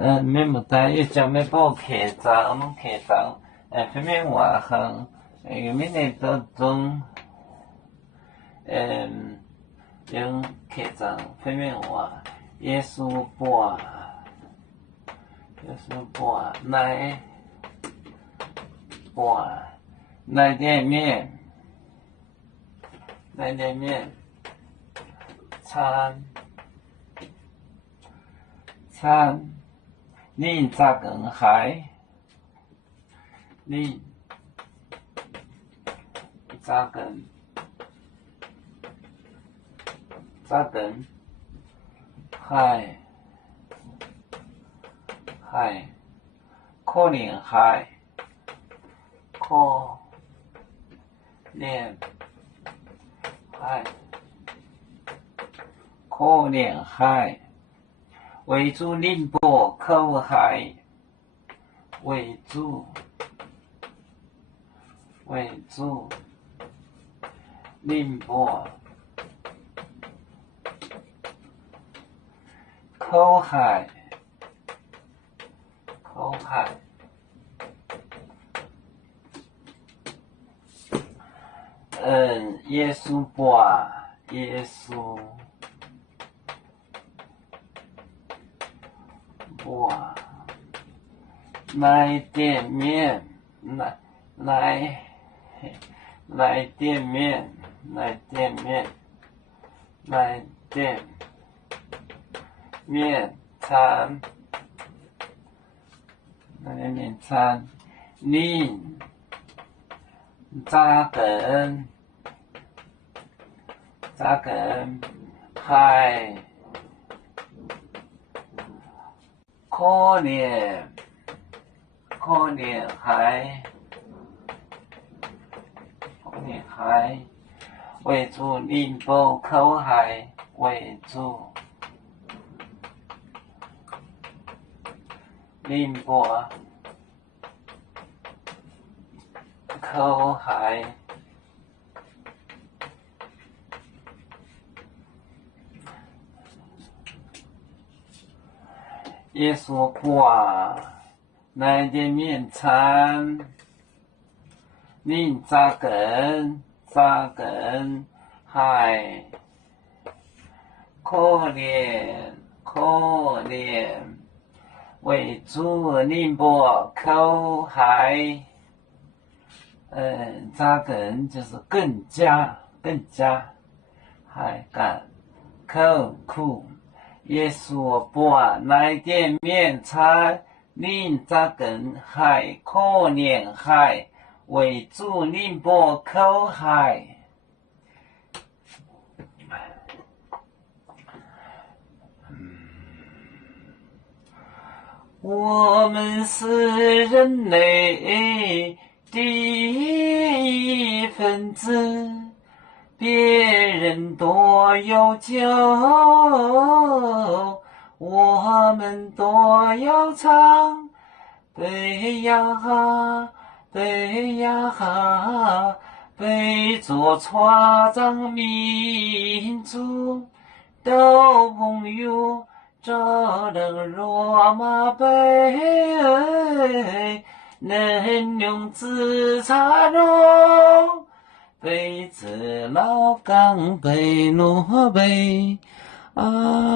免无单一将要报客栈，客栈，分娩外行，免得都中，用客栈分娩外，耶稣伴，来店面，餐，恁早更海，恁早更海，可怜海，为主宁波口海，为主宁波口海，耶稣伴，来店面，餐，恁早更海，可怜海，为主宁波口海，为主宁波口海，耶稣伴，来店面餐，恁早更海，可怜，为主宁波口海，早更就是更加，海干口苦，耶稣伴，来店面餐，恁早更海，可怜海，为主宁波口海。我们是人类的一份子，别人多有酒，我们多要唱，背呀背着船长民族都朋友，这人罗马杯，能用自茶容，杯子老钢杯罗杯啊。